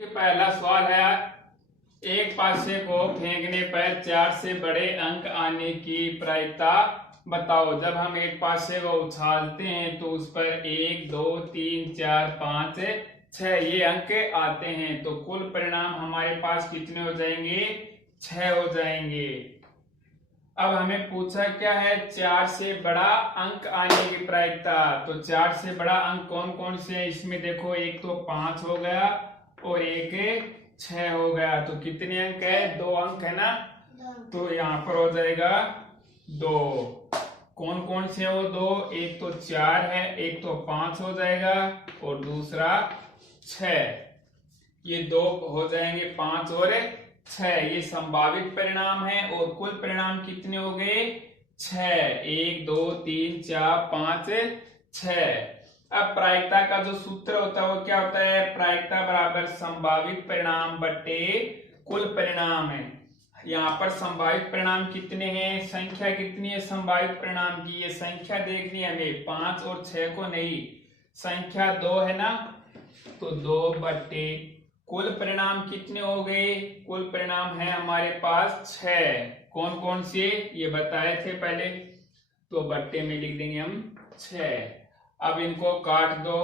पहला सवाल है, एक पासे को फेंकने पर 4 से बड़े अंक आने की प्रायिकता बताओ। जब हम एक पासे को उछालते हैं तो उस पर 1, 2, 3, 4, 5, 6 ये अंक आते हैं, तो कुल परिणाम हमारे पास कितने हो जाएंगे? 6 हो जाएंगे। अब हमें पूछा क्या है? 4 से बड़ा अंक आने की प्रायिकता। तो 4 से बड़ा अंक कौन कौन से हैं? इसमें देखो, एक तो 5 हो गया और एक 6 हो गया। तो कितने अंक है? 2 अंक है ना, तो यहाँ पर हो जाएगा 2। कौन कौन से वो 2? एक तो 4 है, एक तो 5 हो जाएगा और दूसरा 6। ये 2 हो जाएंगे, 5 और 6। ये संभावित परिणाम है और कुल परिणाम कितने हो गए? 6। 1, 2, 3, 4, 5, 6। अब प्रायिकता का जो सूत्र होता है वो क्या होता है? प्रायिकता बराबर संभावित परिणाम बटे कुल परिणाम है। यहाँ पर संभावित परिणाम कितने हैं? संख्या कितनी है संभावित परिणाम की? ये संख्या देखनी है हमें, 5 और 6 को नहीं। संख्या 2 है ना, तो 2 बटे कुल परिणाम कितने हो गए? कुल परिणाम है हमारे पास 6। कौन कौन से ये बताए थे पहले, तो बट्टे में लिख देंगे हम 6। अब इनको काट दो,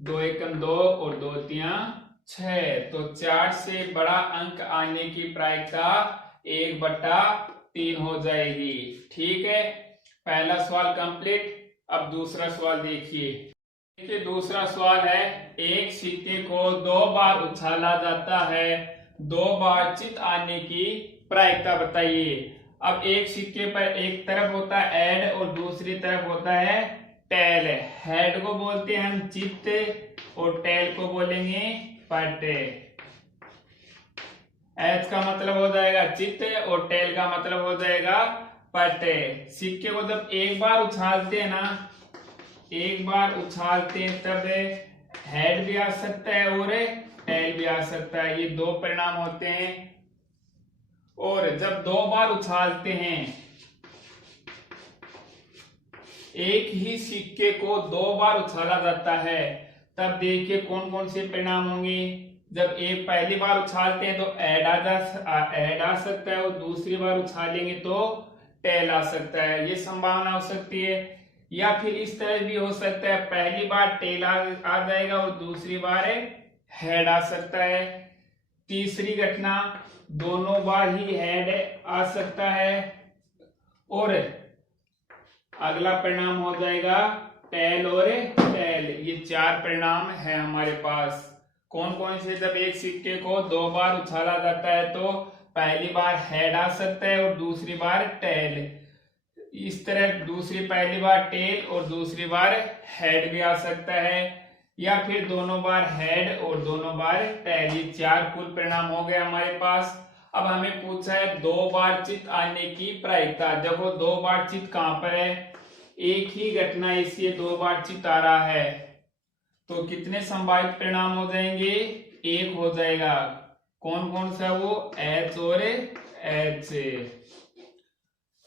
2 एकम 2 और 2 तिया 6। तो 4 से बड़ा अंक आने की प्रायिकता 1/3 हो जाएगी। ठीक है, पहला सवाल कंप्लीट। अब दूसरा सवाल देखिए। देखिए दूसरा सवाल है, एक सिक्के को 2 बार उछाला जाता है, 2 बार चित आने की प्रायिकता बताइए। अब एक सिक्के पर एक तरफ होता है एड और दूसरी तरफ होता है टेल। हेड को बोलते हैं हम चित्त और टेल को बोलेंगे पट। एच का मतलब हो जाएगा चित्त और टेल का मतलब हो जाएगा पट। सिक्के को जब एक बार उछालते हैं ना, एक बार उछालते हैं तब हेड भी आ सकता है और टेल भी आ सकता है। ये 2 परिणाम होते हैं। और जब 2 बार उछालते हैं, एक ही सिक्के को 2 बार उछाला जाता है, तब देखिए कौन कौन से परिणाम होंगे। जब एक पहली बार उछालते हैं तो ऐड आ सकता है और दूसरी बार उछालेंगे तो टेल आ सकता है। ये संभावना हो सकती है। या फिर इस तरह भी हो सकता है, पहली बार टेल आ जाएगा और दूसरी बार हेड आ सकता है। तीसरी घटना, दोनों बार ही हेड आ सकता है। और अगला परिणाम हो जाएगा टेल और टेल। ये 4 परिणाम है हमारे पास। कौन कौन से? जब एक सिक्के को 2 बार उछाला जाता है तो पहली बार हेड आ सकता है और दूसरी बार टेल। इस तरह पहली बार टेल और दूसरी बार हेड भी आ सकता है। या फिर दोनों बार हेड और दोनों बार टेल। ये 4 कुल परिणाम हो गए हमारे पास। अब हमें पूछा है 2 बार चित आने की प्रायिकता। देखो 2 बार चित कहां पर है? एक ही घटना इसलिए 2 बार चित आ रहा है, तो कितने संभावित परिणाम हो जाएंगे? 1 हो जाएगा। कौन कौन सा? वो एच और एच।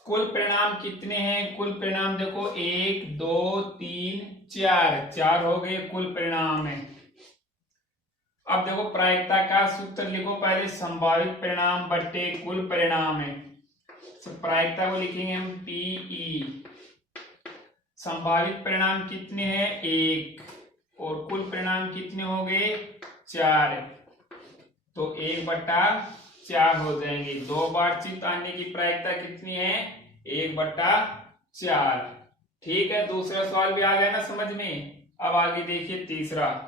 कुल परिणाम कितने हैं? कुल परिणाम देखो 1, 2, 3, 4 हो गए कुल परिणाम है। अब देखो प्रायिकता का सूत्र लिखो पहले, संभावित परिणाम बटे कुल परिणाम है। प्रायिकता को लिखेंगे हम पीई। संभावित परिणाम कितने हैं? 1 और कुल परिणाम कितने हो गए? 4। तो 1/4 हो जाएंगे। 2 बार चित आने की प्रायिकता कितनी है? 1/4। ठीक है, दूसरा सवाल भी आ गया ना समझ में। अब आगे देखिए तीसरा।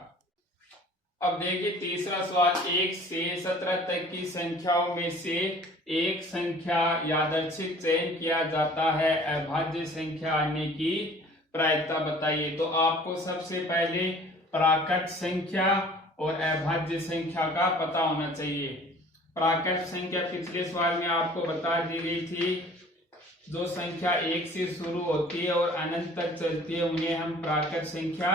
अब देखिए तीसरा सवाल, 1 से 17 तक की संख्याओं में से एक संख्या यादृच्छिक चयन किया जाता है, अभाज्य संख्या आने की प्रायिकता बताइए। तो आपको सबसे पहले प्राकृत संख्या और अभाज्य संख्या का पता होना चाहिए। प्राकृत संख्या पिछले सवाल में आपको बता दी गई थी। जो संख्या 1 से शुरू होती है और अनंत तक चलती है उन्हें हम प्राकृत संख्या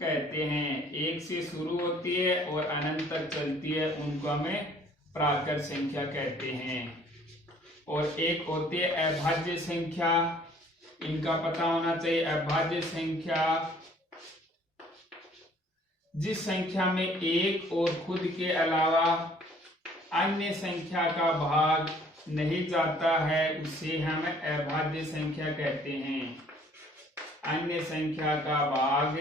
कहते हैं। 1 से शुरू होती है और अनंत तक चलती है, उनको हमें प्राकृत संख्या कहते हैं। और एक होती है अभाज्य संख्या, इनका पता होना चाहिए। अभाज्य संख्या जिस संख्या में एक और खुद के अलावा अन्य संख्या का भाग नहीं जाता है उसे हम अभाज्य संख्या कहते हैं। अन्य संख्या का भाग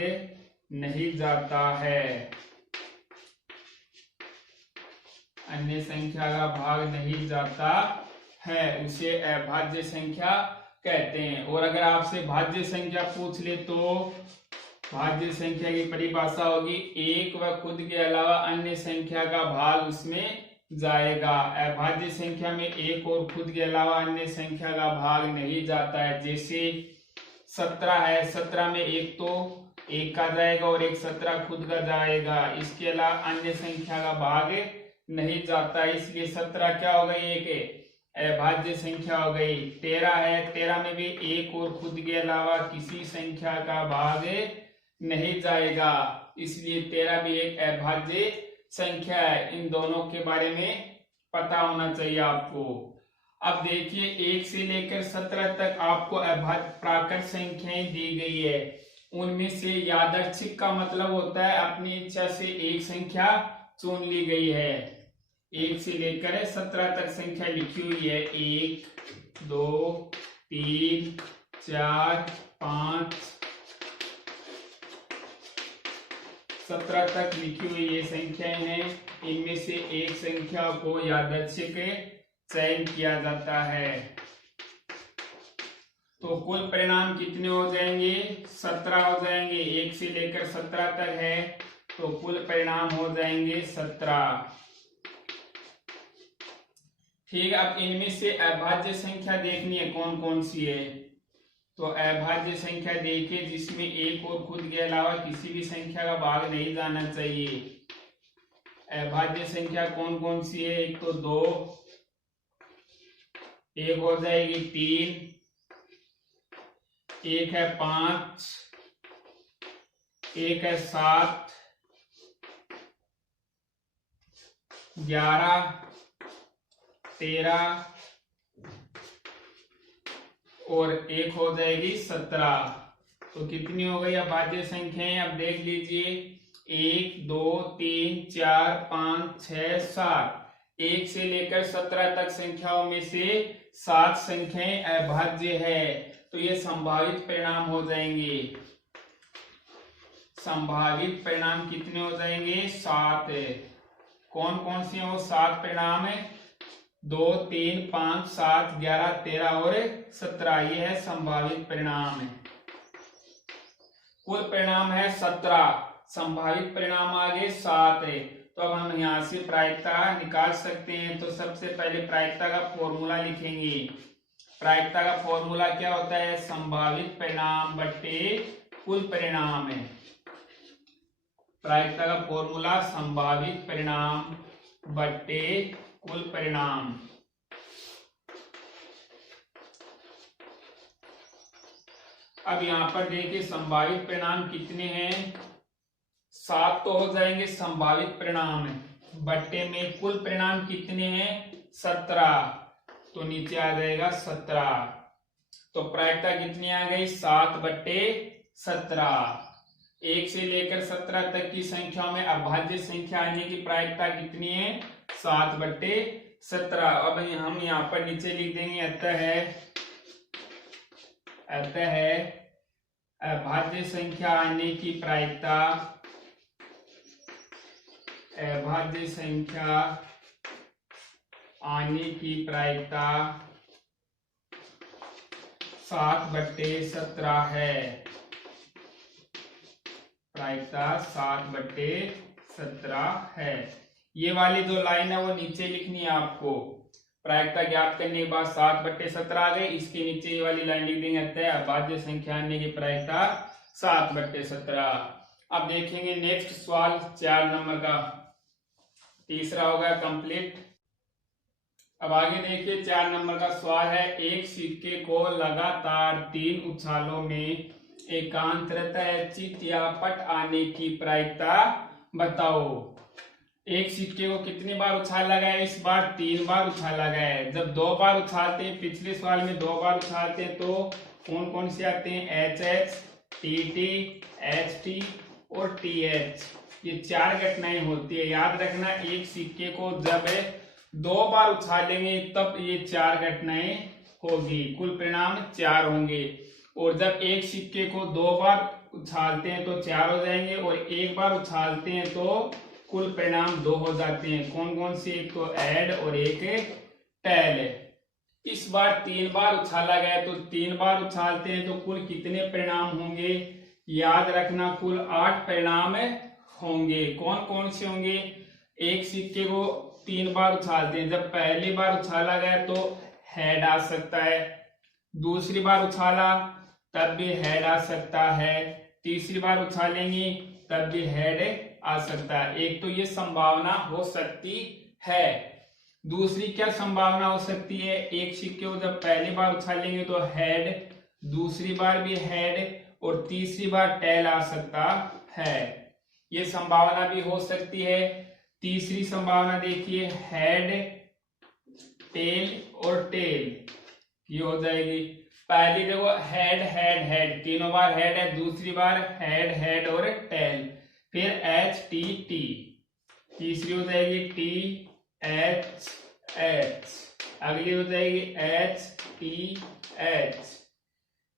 नहीं जाता है, अन्य संख्या का भाग नहीं जाता है उसे अभाज्य संख्या कहते हैं। और अगर आपसे भाज्य संख्या पूछ ले तो भाज्य संख्या की परिभाषा होगी एक व खुद के अलावा अन्य संख्या का भाग उसमें जाएगा। अभाज्य संख्या में एक और खुद के अलावा अन्य संख्या का भाग नहीं जाता है। जैसे 17 है, 17 में एक तो एक का जाएगा और एक 17 खुद का जाएगा, इसके अलावा अन्य संख्या का भाग नहीं जाता, इसलिए 17 क्या हो गई, एक अभाज्य संख्या हो गई। 13 है, 13 में भी एक और खुद के अलावा किसी संख्या का भाग नहीं जाएगा, इसलिए 13 भी एक अभाज्य संख्या है। इन दोनों के बारे में पता होना चाहिए आपको। अब देखिए 1 से लेकर 17 तक आपको अभाज्य प्राकृत संख्याएं दी गई है। उनमें से यादृच्छिक का मतलब होता है अपनी इच्छा से एक संख्या चुन ली गई है। 1 से लेकर 17 तक संख्या लिखी हुई है, 1 2 3 4 5 17 तक लिखी हुई ये संख्याएं हैं। इनमें से एक संख्या को यादृच्छिक चयन किया जाता है। तो कुल परिणाम कितने हो जाएंगे, 17 हो जाएंगे। 1 से लेकर 17 तक है तो कुल परिणाम हो जाएंगे 17। ठीक, अब इनमें से अभाज्य संख्या देखनी है कौन कौन सी है। तो अभाज्य संख्या देखिए जिसमें एक और खुद के अलावा किसी भी संख्या का भाग नहीं जाना चाहिए। अभाज्य संख्या कौन कौन सी है, एक तो 2, एक हो जाएगी 3, एक है 5, एक है 7, 11, 13 और एक हो जाएगी 17। तो कितनी हो गई अभाज्य संख्याएं, अब देख लीजिए 1 2 3 4 5 6 7। 1 से लेकर 17 तक संख्याओं में से 7 संख्याएं अभाज्य है, तो ये संभावित परिणाम हो जाएंगे। संभावित परिणाम कितने हो जाएंगे, 7। कौन कौन से हैं वो 7 परिणाम है, 2 3 5 7 11 13 और 17, ये है संभावित परिणाम है। कुल परिणाम है 17, संभावित परिणाम आगे 7 है। तो अब हम यहाँ से प्रायिकता निकाल सकते हैं। तो सबसे पहले प्रायिकता का फॉर्मूला लिखेंगे। प्रायिकता का फॉर्मूला क्या होता है, संभावित परिणाम बट्टे कुल परिणाम है। प्रायिकता का फॉर्मूला संभावित परिणाम बट्टे कुल परिणाम। अब यहां पर देखिए संभावित परिणाम कितने हैं, 7 तो हो जाएंगे संभावित परिणाम, बट्टे में कुल परिणाम कितने हैं 17, तो नीचे आ जाएगा 17। तो प्रायिकता कितनी आ गई 7 बट्टे 17। 1 से लेकर 17 तक की संख्याओं में अभाज्य संख्या आने की प्रायिकता कितनी है 7 बट्टे 17। अब हम यहाँ पर नीचे लिख देंगे अतः अभाज्य संख्या आने की प्रायिकता, अभाज्य संख्या आने की प्रायिकता 7 बट्टे 17 है। प्रायिकता 7 बट्टे 17 है। ये वाली जो लाइन है वो नीचे लिखनी है आपको। प्रायिकता ज्ञात करने के बाद 7 बट्टे 17 आ गए, इसके नीचे ये वाली लाइन लिख देंगे अतः अभाज्य संख्या आने की प्रायिकता 7 बट्टे 17। अब देखेंगे नेक्स्ट सवाल 4 नंबर का, तीसरा होगा कंप्लीट। अब आगे देखिए 4 नंबर का सवाल है, एक सिक्के को लगातार 3 उछालों में एकांतरतः चित या पट आने की प्रायिकता बताओ। एक सिक्के को कितनी बार उछाल लगाया, इस बार 3 बार उछाला गया है। जब 2 बार उछालते हैं, पिछले सवाल में 2 बार उछालते हैं, तो कौन कौन से आते हैं, HH, TT, HT और TH, ये 4 घटनाएं होती है। याद रखना, एक सिक्के को जब 2 बार उछालेंगे तब ये 4 घटनाएं होगी, कुल परिणाम 4 होंगे। और जब एक सिक्के को 2 बार उछालते हैं तो 4 हो जाएंगे, और एक बार उछालते हैं तो कुल परिणाम 2 हो जाते हैं। कौन कौन से? एक तो ऐड और एक टेल। इस बार 3 बार उछाला गया, तो 3 बार उछालते हैं तो कुल कितने परिणाम होंगे? याद रखना, कुल 8 परिणाम होंगे। कौन कौन से होंगे? एक सिक्के को 3 बार उछालते हैं, जब पहली बार उछाला गया तो हेड आ सकता है, दूसरी बार उछाला तब भी हेड आ सकता है, तीसरी बार उछालेंगे तब भी हेड आ सकता है। एक तो ये संभावना हो सकती है। दूसरी क्या संभावना हो सकती है? एक सिक्के को जब पहली बार उछालेंगे तो हेड, दूसरी बार भी हेड, और तीसरी बार टेल आ सकता है। ये संभावना भी हो सकती है। तीसरी संभावना देखिए, हेड, टेल और टेल, ये हो जाएगी। पहली देखो, हेड हेड हेड, तीनों बार हेड है, दूसरी बार हेड हेड और टेल, फिर एच टी टी, तीसरी हो जाएगी टी एच एच, अगली हो जाएगी एच टी एच,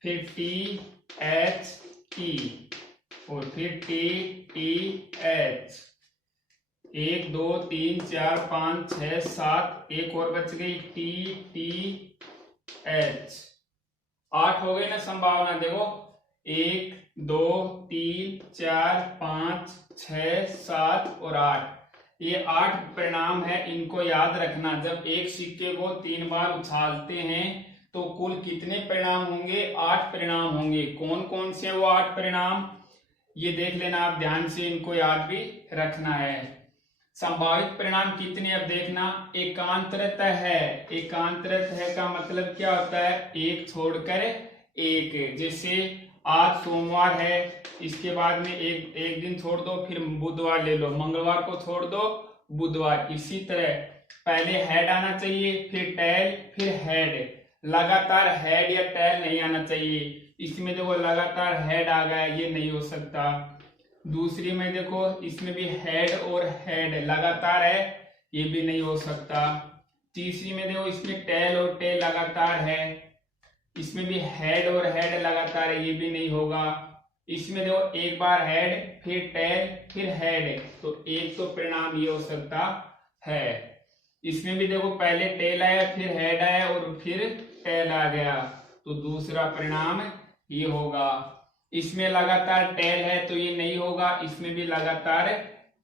फिर टी एच टी, और फिर टी टी एच। 1 2 3 4 5 6 7, एक और बच गई, टी टी एच। 8 हो गए ना संभावना। देखो, 1 2 3 4 5 6 7 और 8, ये 8 परिणाम है। इनको याद रखना। जब एक सिक्के को 3 बार उछालते हैं तो कुल कितने परिणाम होंगे? 8 परिणाम होंगे। कौन कौन से वो 8 परिणाम, ये देख लेना आप ध्यान से, इनको याद भी रखना है। संभावित परिणाम कितने? अब देखना, एकांतरत है। एकांतरत है का मतलब क्या होता है? एक छोड़कर एक। जैसे आज सोमवार है, इसके बाद में एक दिन छोड़ दो, फिर बुधवार ले लो, मंगलवार को छोड़ दो, बुधवार। इसी तरह पहले हेड आना चाहिए, फिर टेल, फिर हेड। लगातार हेड या टेल नहीं आना चाहिए। इसमें देखो लगातार हेड आ गया, ये नहीं हो सकता। दूसरी में देखो, इसमें भी हेड और हेड लगातार है, ये भी नहीं हो सकता। तीसरी में देखो, इसमें टेल और टेल लगातार है, इसमें भी हेड और हेड लगातार है, ये भी नहीं होगा। इसमें देखो, एक बार हेड, फिर टेल, फिर हेड, तो एक तो परिणाम ये हो सकता है। इसमें भी देखो, पहले टेल आया, फिर हेड आया और फिर टेल आ गया, तो दूसरा परिणाम ये होगा। इसमें लगातार टेल है तो ये नहीं होगा, इसमें भी लगातार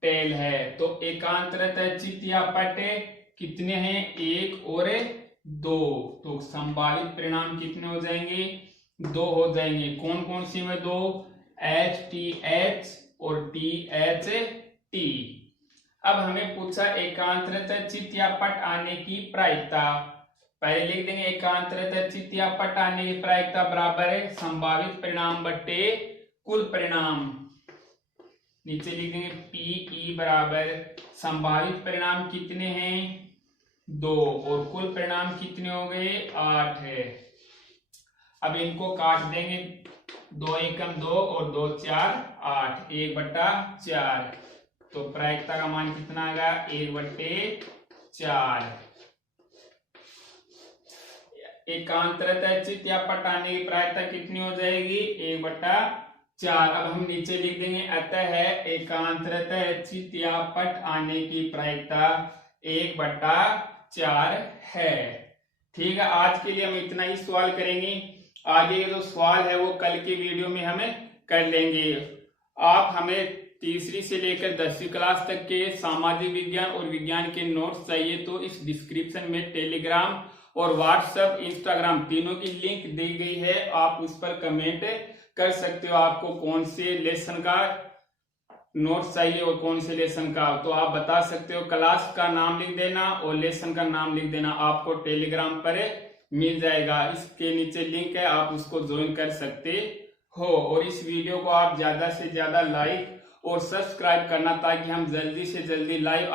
टेल है। तो एकांतरत चित्त या पट कितने हैं? 1 और 2, तो संभावित परिणाम कितने हो जाएंगे? 2 हो जाएंगे। कौन कौन सी में 2? एच टी एच और टी एच टी। अब हमें पूछा एकांतरत चित्त या पट आने की प्रायिकता। पहले लिख देंगे, एकांतरत चित्त या पट आने की प्रायिकता बराबर है संभावित परिणाम बट्टे कुल परिणाम। नीचे लिख देंगे पीई बराबर संभावित परिणाम कितने हैं? 2, और कुल परिणाम कितने हो गए? 8 है। अब इनको काट देंगे, 2 एकम 2 और 2 4 8, 1/4, तो प्रायिकता का मान कितना आएगा? 1/4। एकांतरत चित्त या पट आने की प्रायिकता कितनी हो जाएगी? 1/4। अब हम नीचे लिख देंगे, अतः एकांतरत चित्त या पट आने की प्रायिकता 1/4 है। ठीक है, आज के लिए हम इतना ही सवाल करेंगे। आगे के जो सवाल है वो कल की वीडियो में हमें कर लेंगे। आप हमें तीसरी से लेकर 10वीं क्लास तक के सामाजिक विज्ञान और विज्ञान के नोट्स चाहिए तो इस डिस्क्रिप्शन में टेलीग्राम और व्हाट्सएप, इंस्टाग्राम तीनों की लिंक दी गई है। आप उस पर कमेंट कर सकते हो आपको कौन से लेसन का नोट्स चाहिए और कौन से लेसन का, तो आप बता सकते हो। क्लास का नाम लिख देना और लेसन का नाम लिख देना, आपको टेलीग्राम पर मिल जाएगा। इसके नीचे लिंक है, आप उसको ज्वाइन कर सकते हो। और इस वीडियो को आप ज्यादा से ज्यादा लाइक और सब्सक्राइब करना ताकि हम जल्दी से जल्दी लाइव